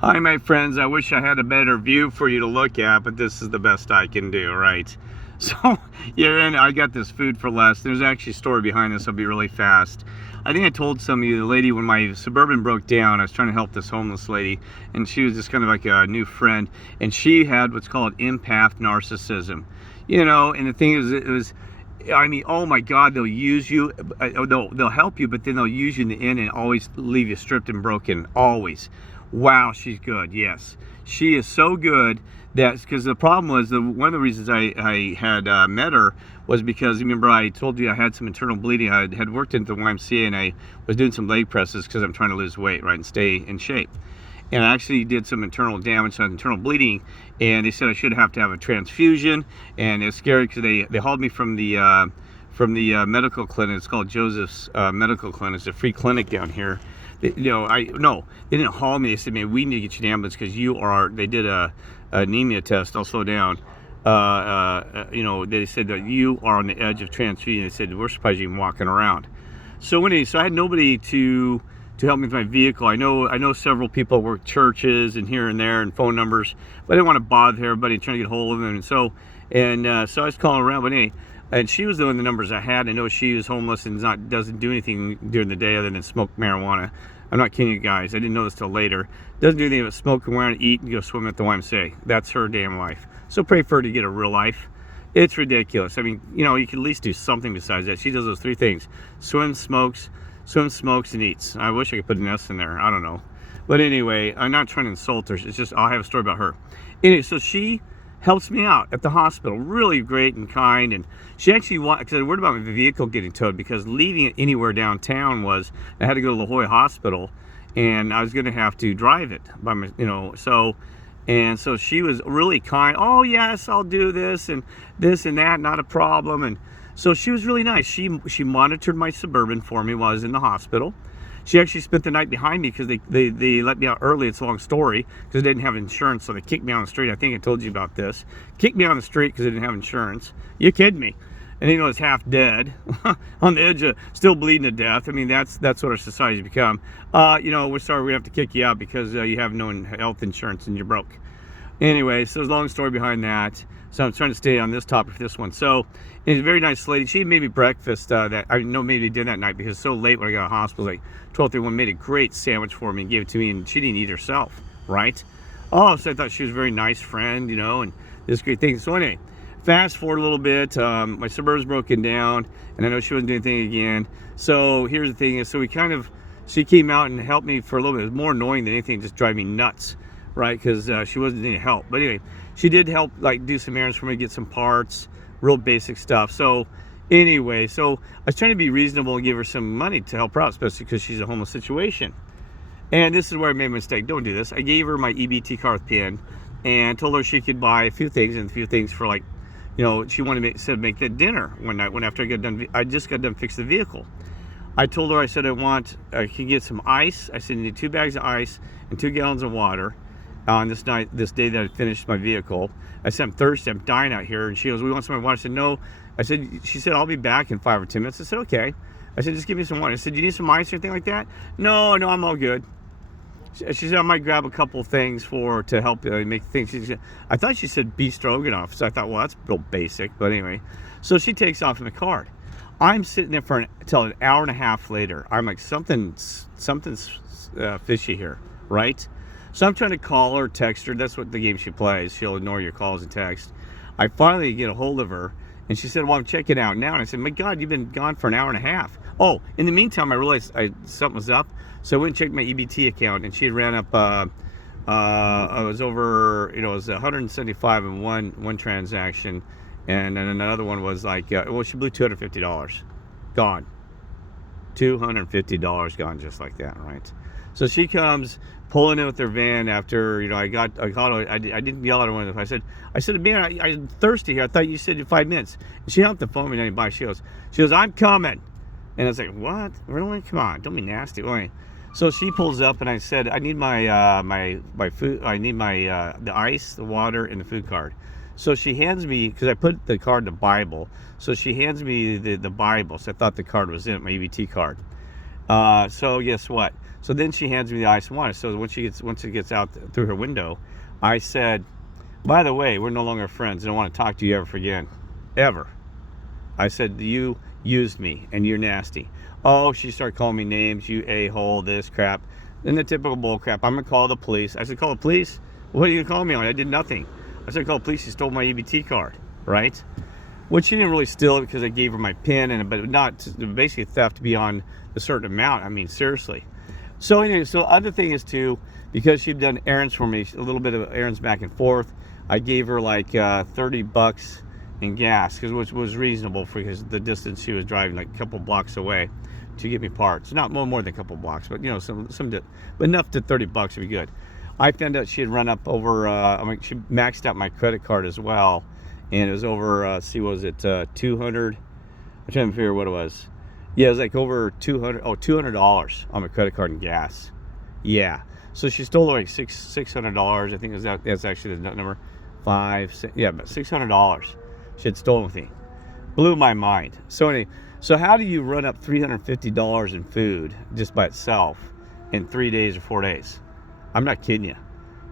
Hi, my friends. I wish I had a better view for you to look at, but this is the best I can do, right? So, you're in, I got this food for less. There's actually a story behind this. I'll be really fast. I think I told some of you, the lady, when my Suburban broke down, I was trying to help this homeless lady, and she was just kind of like a new friend, and she had what's called empath narcissism. And the thing is, it was, I mean, oh my God, they'll use you, they'll help you, but then they'll use you in the end and always leave you stripped and broken, always. Wow, she's good. Yes, she is so good. That's because the problem was one of the reasons I had met her was because, remember, I told you I had some internal bleeding. I had worked at the YMCA and I was doing some leg presses because I'm trying to lose weight, right, and stay in shape. And I actually did some internal damage, some internal bleeding, and they said I should have to have a transfusion. And it's scary because they hauled me from the medical clinic. It's called Joseph's Medical Clinic. It's a free clinic down here. They didn't haul me. They said, man, we need to get you an ambulance because they did a anemia test. I'll slow down. They said that you are on the edge of transfusion. They said, we're surprised you're even walking around. So anyway, so I had nobody to help me with my vehicle. I know several people work churches and here and there and phone numbers, but I didn't want to bother everybody trying to get a hold of them. And so I was calling around, but anyway, and she was doing the numbers I had. I know she was homeless and doesn't do anything during the day other than smoke marijuana. I'm not kidding you guys. I didn't know this till later. Doesn't do anything but smoke marijuana, eat, and go swim at the YMCA. That's her damn life. So pray for her to get a real life. It's ridiculous. I mean, you can at least do something besides that. She does those three things: swims, smokes, and eats. I wish I could put an S in there. I don't know. But anyway, I'm not trying to insult her. It's just I'll have a story about her. Anyway, so she helps me out at the hospital. Really great and kind. And she actually because I worried about my vehicle getting towed, because leaving it anywhere downtown I had to go to La Jolla Hospital, and I was going to have to drive it by my, so she was really kind. Oh yes, I'll do this and that, not a problem. And so she was really nice. She monitored my Suburban for me while I was in the hospital. She actually spent the night behind me because they let me out early. It's a long story because they didn't have insurance, so they kicked me on the street. I think I told you about this. Kicked me on the street because they didn't have insurance. You kidding me? And I was half dead, on the edge of still bleeding to death. I mean, that's what our society's become. We're sorry we have to kick you out because you have no health insurance and you're broke. Anyway, so there's a long story behind that. So I'm trying to stay on this topic for this one. So it's a very nice lady. She made me breakfast that I know maybe did that night because it's so late when I got to the hospital, like 12:31, made a great sandwich for me and gave it to me, and she didn't eat herself, right? Oh, so I thought she was a very nice friend, and this great thing. So anyway, fast forward a little bit, my Suburban's broken down, and I know she wasn't doing anything again. So here's the thing is, she came out and helped me for a little bit. It was more annoying than anything, just drive me nuts, right? Because she wasn't any help. But anyway, she did help, like, do some errands for me, get some parts, real basic stuff. So anyway, so I was trying to be reasonable and give her some money to help her out, especially because she's in a homeless situation. And this is where I made a mistake. Don't do this. I gave her my EBT card pin and told her she could buy a few things for, like, she wanted to make that dinner one night after I just got done fixing the vehicle. I told her, I said, I can get some ice. I said, I need 2 bags of ice and 2 gallons of water on this day that I finished my vehicle. I said, I'm thirsty, I'm dying out here. And she goes, we want some water. I said, no. She said, I'll be back in 5 or 10 minutes. I said, okay. I said, just give me some water. I said, do you need some ice or anything like that? No, I'm all good. She said, I might grab a couple things to help make things. I thought she said beef stroganoff. So I thought, well, that's real basic. But anyway, so she takes off in the card. I'm sitting there until an hour and a half later. I'm like, something's fishy here, right? So I'm trying to call her, text her. That's what the game she plays. She'll ignore your calls and texts. I finally get a hold of her, and she said, well, I'm checking out now. And I said, my God, you've been gone for an hour and a half. Oh, in the meantime, I realized something was up. So I went and checked my EBT account, and she had ran up, it was over, it was 175 in one transaction. And then another one was like, she blew $250. Gone. $250 gone just like that, right? So she comes pulling in with their van after, I didn't yell at her when I said, man, I'm thirsty here. I thought you said in 5 minutes. And she hung up the phone and by. She goes, I'm coming. And I was like, what? Really? Come on, don't be nasty. Wait. So she pulls up and I said, I need my food. I need the ice, the water, and the food card. So she hands me, because I put the card in the Bible, so she hands me the Bible. So I thought the card was in it, my EBT card. So guess what? So then she hands me the ice and water. So once it gets out through her window, I said, by the way, we're no longer friends. I don't want to talk to you ever again, ever. I said, you used me and you're nasty. Oh, she started calling me names, you a-hole, this crap. Then the typical bull crap. I'm gonna call the police. I said, call the police? What are you gonna call me on? I did nothing. I said, call the police. She stole my EBT card, right? Which she didn't really steal it because I gave her my PIN, but not basically theft beyond a certain amount. I mean, seriously. So anyway, so other thing is too, because she'd done errands for me, a little bit of errands back and forth, I gave her like $30 in gas, which was reasonable because the distance she was driving, like a couple blocks away, to get me parts. Not more than a couple blocks, but you know, but enough to $30 would be good. I found out she had run up over. I mean, she maxed out my credit card as well, and it was over. See, was it 200? I'm trying to figure what it was. Yeah, it was like over 200. Oh, $200 on my credit card and gas. Yeah. So she stole like $600. I think that's actually the number. Yeah, but $600 she had stolen with me. Blew my mind. So anyway, so how do you run up $350 in food just by itself in 3 days or 4 days? I'm not kidding you.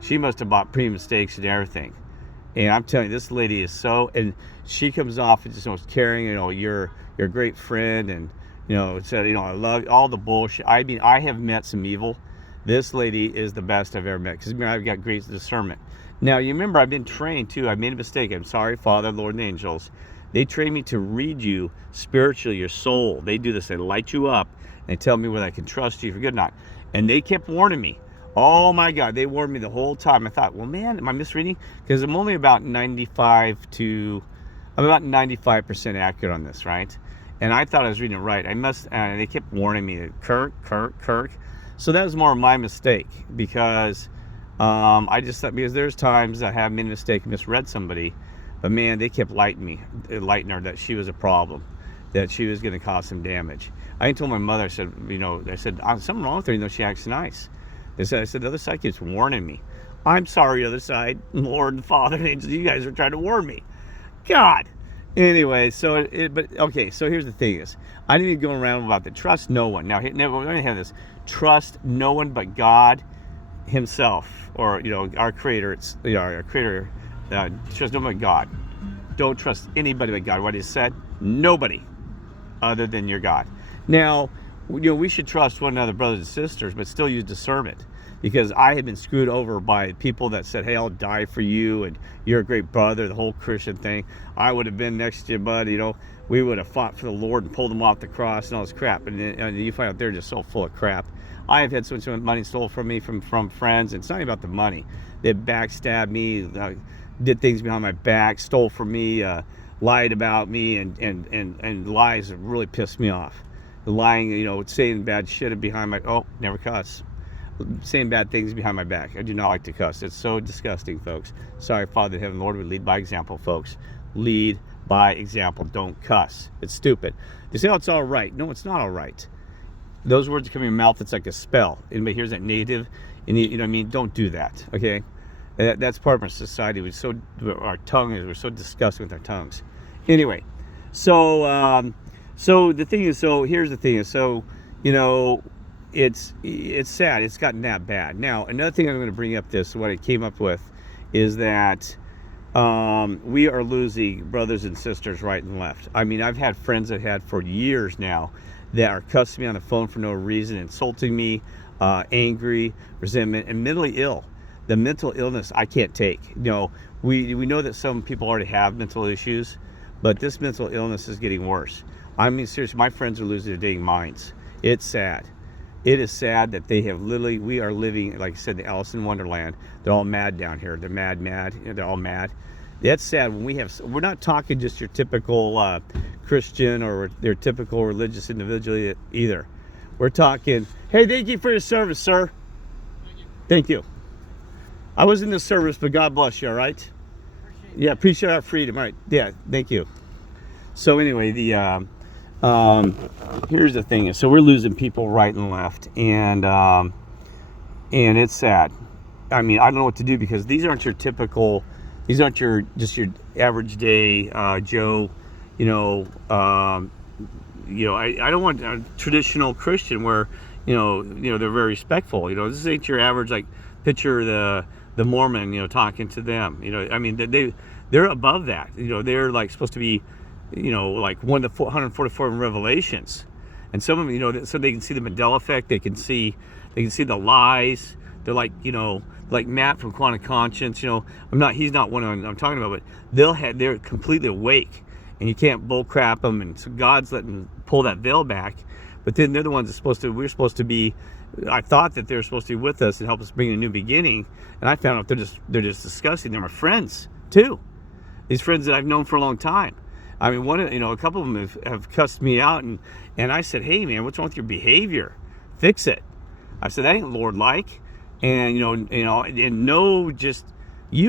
She must have bought premium steaks and everything. And I'm telling you, this lady is so, and she comes off as just most caring, you know, you're a great friend, and you know, said, you know, I love all the bullshit. I mean, I have met some evil. This lady is the best I've ever met, because I've got great discernment. Now, you remember, I've been trained too. I made a mistake. I'm sorry, Father, Lord, and angels. They train me to read you spiritually, your soul. They do this. They light you up. And they tell me whether I can trust you for good or not. And they kept warning me. Oh my God, they warned me the whole time. I thought, well, man, am I misreading? Because I'm only about 95% accurate on this, right? And I thought I was reading it right. And they kept warning me, Kirk. So that was more of my mistake, because I just thought, because there's times I have made a mistake, misread somebody, but man, they kept lighting her that she was a problem, that she was going to cause some damage. I told my mother, I said, something wrong with her, she acts nice. I said, the other side keeps warning me. I'm sorry, other side, Lord and Father, angels, you guys are trying to warn me. God. Anyway, so here's the thing is, I need to go around about the trust no one. Now, let me have this. Trust no one but God himself, or, you know, our creator. Our creator. Trust no one but God. Don't trust anybody but God. What he said, nobody other than your God. Now, you know, we should trust one another, brothers and sisters, but still use discernment, because I had been screwed over by people that said, hey, I'll die for you, and you're a great brother, the whole Christian thing. I would have been next to you, bud, you know, we would have fought for the Lord and pulled them off the cross and all this crap. And you find out they're just so full of crap. I have had so much money stolen from me from friends, and it's not even about the money. They backstabbed me, did things behind my back, stole from me, lied about me, and lies have really pissed me off. Lying, you know, saying bad shit behind my, never cuss. Saying bad things behind my back. I do not like to cuss. It's so disgusting, folks. Sorry, Father in heaven, Lord, we lead by example, folks. Lead by example. Don't cuss. It's stupid. They say, it's all right. No, it's not all right. Those words come in your mouth, it's like a spell. Anybody hears that native, and you know what I mean? Don't do that, okay? That's part of our society. Our tongue is, we're so disgusted with our tongues. Anyway, so the thing is, here's the thing is, you know, it's sad. It's gotten that bad. Now, another thing I'm going to bring up what I came up with is that we are losing brothers and sisters right and left. I mean, I've had friends I've had for years now that are cussing me on the phone for no reason, insulting me, angry, resentment, and mentally ill. The mental illness I can't take. You know, we know that some people already have mental issues, but this mental illness is getting worse. I mean, seriously, my friends are losing their dang minds. It's sad. It is sad that we are living, like I said, the Alice in Wonderland. They're all mad down here. They're mad. They're all mad. That's sad when we're not talking just your typical Christian or their typical religious individual either. We're talking, hey, thank you for your service, sir. Thank you. I was in the service, but God bless you, all right? Appreciate our freedom. All right. Yeah, thank you. So anyway, here's the thing. So we're losing people right and left, and it's sad. I mean, I don't know what to do, because these aren't your average day Joe, you know, I don't want a traditional Christian where, they're very respectful. This ain't your average, like, picture the Mormon, talking to them. I mean, they're above that. They're like supposed to be, like 144 Revelations, and some of them, so they can see the Mandela effect. They can see the lies. They're like Matt from Quantum Conscience. He's not one I'm talking about, but they're completely awake, and you can't bull crap them. And so God's letting pull that veil back, but then they're the ones we're supposed to be. I thought that they're supposed to be with us and help us bring a new beginning, and I found out they're just disgusting. They're my friends too. These friends that I've known for a long time. I mean, a couple of them have cussed me out, and I said, "Hey, man, what's wrong with your behavior? Fix it." I said, "That ain't Lord-like," and you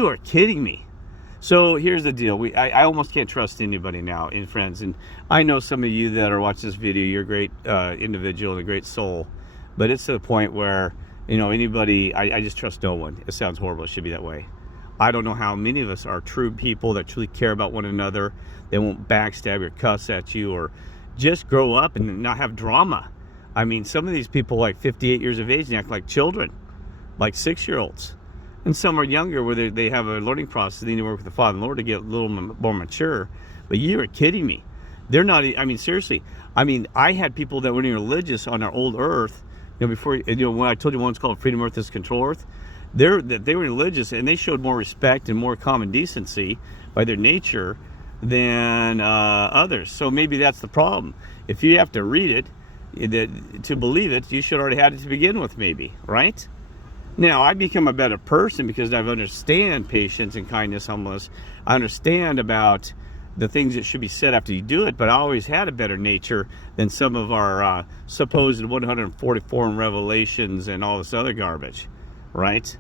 are kidding me. So here's the deal: I almost can't trust anybody now in friends, and I know some of you that are watching this video, you're a great individual and a great soul, but it's to the point where anybody, I just trust no one. It sounds horrible; it should be that way. I don't know how many of us are true people that truly care about one another. They won't backstab or cuss at you, or just grow up and not have drama. I mean, some of these people like 58 years of age and act like children, like 6-year-olds. And some are younger where they have a learning process. They need to work with the Father and Lord to get a little more mature. But you are kidding me. They're not, I mean, seriously. I mean, I had people that were religious on our old earth, before, when I told you one's called Freedom Earth is Control Earth, they were religious, and they showed more respect and more common decency by their nature than others. So maybe that's the problem. If you have to read it to believe it, you should already had it to begin with, maybe, right? Now, I become a better person because I understand patience and kindness, humbleness. I understand about the things that should be said after you do it, but I always had a better nature than some of our supposed 144 in Revelations and all this other garbage, right?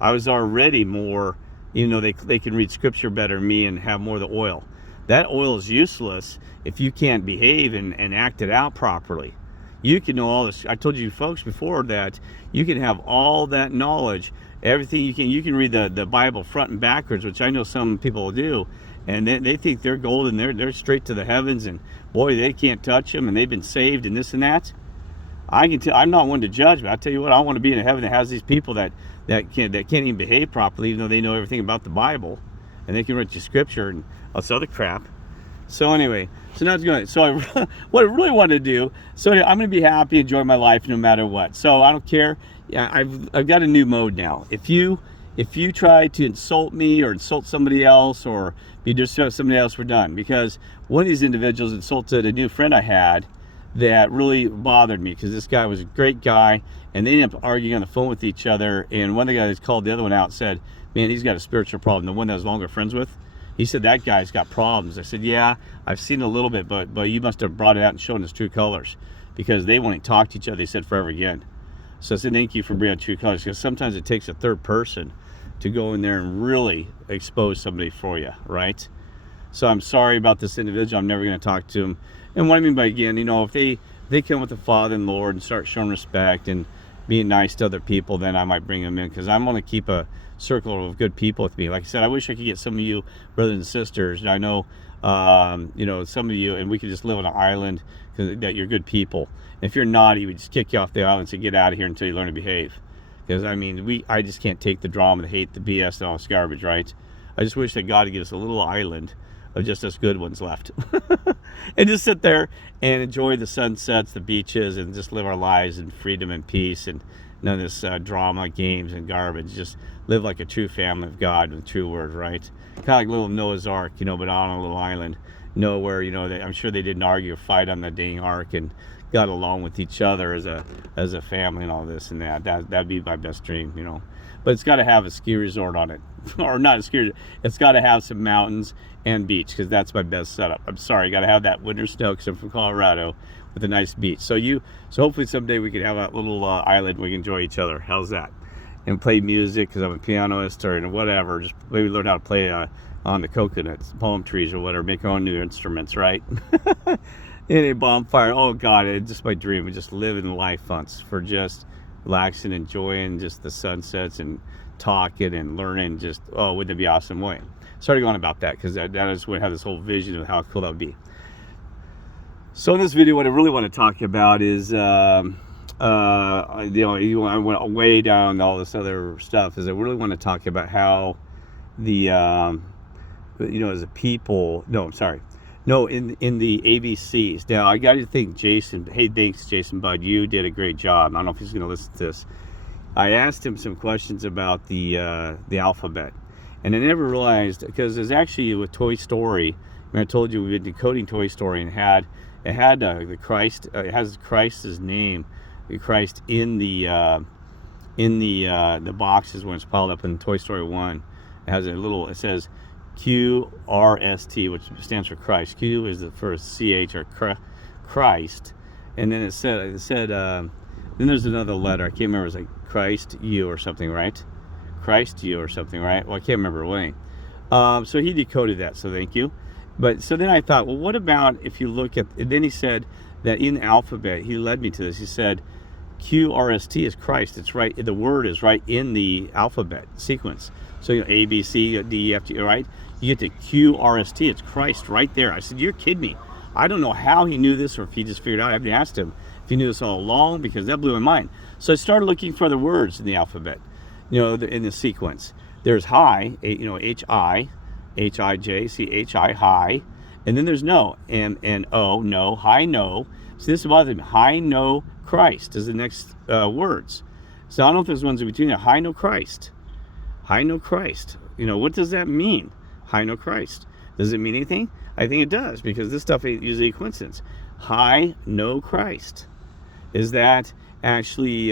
I was already more, they can read scripture better than me and have more of the oil. That oil is useless if you can't behave and act it out properly. You can know all this. I told you folks before that you can have all that knowledge, everything you can read the Bible front and backwards, which I know some people do, and they think they're golden, they're straight to the heavens, and boy, they can't touch them, and they've been saved and this and that. I'm not one to judge, but I tell you what, I want to be in a heaven that has these people that can't even behave properly, even though they know everything about the Bible, and they can read your scripture and all this other crap. So anyway, what I really want to do, I'm going to be happy, enjoy my life no matter what. So I don't care. Yeah, I've got a new mode now. If you try to insult me or insult somebody else or be disrespectful to somebody else, we're done. Because one of these individuals insulted a new friend I had that really bothered me, because this guy was a great guy, and they ended up arguing on the phone with each other. And one of the guys called the other one out and said, "Man, he's got a spiritual problem." The one that I was longer friends with, he said, "That guy's got problems." I said, "Yeah, I've seen a little bit, but you must have brought it out and shown his true colors, because they won't talk to each other." They said, "Forever again." So I said, "Thank you for bringing out true colors," because sometimes it takes a third person to go in there and really expose somebody for you, right? So I'm sorry about this individual. I'm never going to talk to him. And what I mean by, again, if they come with the Father and Lord and start showing respect and being nice to other people, then I might bring them in, because I'm going to keep a circle of good people with me. Like I said, I wish I could get some of you brothers and sisters, and I know some of you, and we could just live on an island that you're good people. And if you're naughty, we just kick you off the island and say, "Get out of here until you learn to behave." Because I just can't take the drama, the hate, the BS, and all this garbage, right? I just wish that God would give us a little island of just us good ones left, and just sit there and enjoy the sunsets, the beaches, and just live our lives in freedom and peace, and none of this drama, games, and garbage. Just live like a true family of God with true word, right? Kind of like little Noah's Ark, but on a little island, where I'm sure they didn't argue or fight on the dang ark, and got along with each other as a family and all this and that. That'd be my best dream, But it's got to have a ski resort on it, or not a ski resort. It's got to have some mountains and beach, because that's my best setup. I'm sorry, got to have that winter snow, because I'm from Colorado, with a nice beach. So hopefully someday we could have that little island we can enjoy each other. How's that? And play music, because I'm a pianist or whatever. Just maybe learn how to play on the coconuts, palm trees, or whatever. Make our own new instruments, right? In a bonfire. Oh God, it's just my dream. Just living life once, for just relaxing, enjoying just the sunsets and talking and learning. Just, wouldn't it be awesome? Way. Started going about that, because that is what I have this whole vision of how cool that would be. So in this video, what I really want to talk about is, I went way down all this other stuff. Is I really want to talk about how the, as a people. No, I'm sorry. No, in the ABCs. Now I got to think, Jason. Hey, thanks, Jason Budd. You did a great job. I don't know if he's going to listen to this. I asked him some questions about the alphabet, and I never realized, because it's actually with Toy Story. I told you we've been decoding Toy Story, and it had the Christ. It has Christ's name, the Christ in the boxes when it's piled up in Toy Story 1. It has it says QRST, which stands for Christ. Q is the first CH, or Christ, and then it said then there's another letter. I can't remember. It's like Christ U or something, right? Christ U or something, right? Well, I can't remember what. So he decoded that. So thank you. But so then I thought, well, what about if you look at, and then he said that in the alphabet, he led me to this. He said QRST is Christ. It's right. The word is right in the alphabet sequence. So A, B, C, D, E, F, G, right? You get to QRST. It's Christ right there. I said, you're kidding me. I don't know how he knew this, or if he just figured out. I haven't asked him if he knew this all along, because that blew my mind. So I started looking for the words in the alphabet, in the sequence. There's high, H-I, H-I-J, C-H-I, high. And then there's no, and O, no, high, no. So this is about them. High, no, Christ is the next words. So I don't know if there's ones in between there. High, no, Christ. High, no, Christ. What does that mean? High, no, Christ. Does it mean anything? I think it does, because this stuff ain't usually a coincidence. High, no, Christ. Is that actually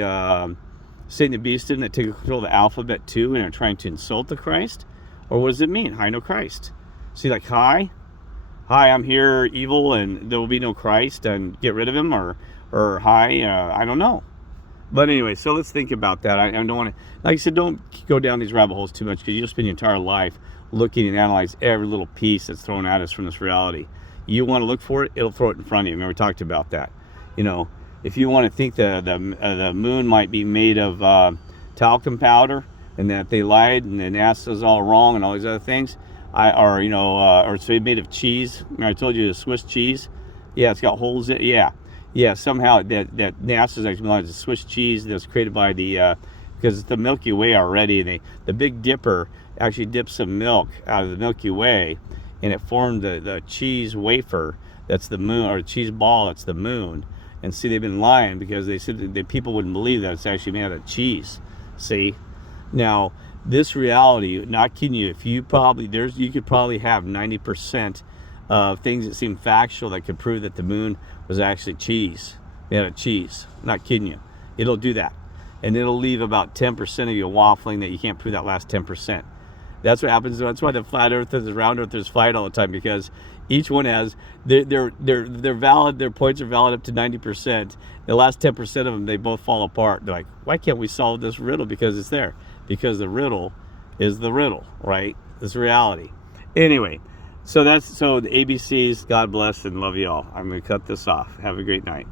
Satan and Beast that take control of the alphabet too, and are trying to insult the Christ? Or what does it mean? High, no, Christ. See, like hi, I'm here, evil, and there will be no Christ, and get rid of him, or hi, I don't know. But anyway, so let's think about that. I don't want to, like I said, don't go down these rabbit holes too much, because you'll spend your entire life looking and analyze every little piece that's thrown at us from this reality. You want to look for it, it'll throw it in front of you. Remember, we talked about that. If you want to think the moon might be made of talcum powder, and that they lied, and then NASA's all wrong, and all these other things, or it's made of cheese. I told you the Swiss cheese. Yeah, it's got holes in it. Yeah. Somehow that NASA's actually lied. It's Swiss cheese that's created by because it's the Milky Way already. The Big Dipper actually dipped some milk out of the Milky Way, and it formed the cheese wafer that's the moon, or cheese ball that's the moon. And see, they've been lying, because they said that people wouldn't believe that it's actually made out of cheese. See. Now, this reality, not kidding you, you could probably have 90% of things that seem factual that could prove that the moon was actually cheese. They had a cheese. Not kidding you. It'll do that. And it'll leave about 10% of you waffling that you can't prove that last 10%. That's what happens. That's why the flat earthers, the round earthers fight all the time, because each one has, they're valid, their points are valid up to 90%. The last 10% of them, they both fall apart. They're like, why can't we solve this riddle? Because it's there. Because the riddle is the riddle, right? It's reality. Anyway, so the ABCs. God bless and love you all. I'm going to cut this off. Have a great night.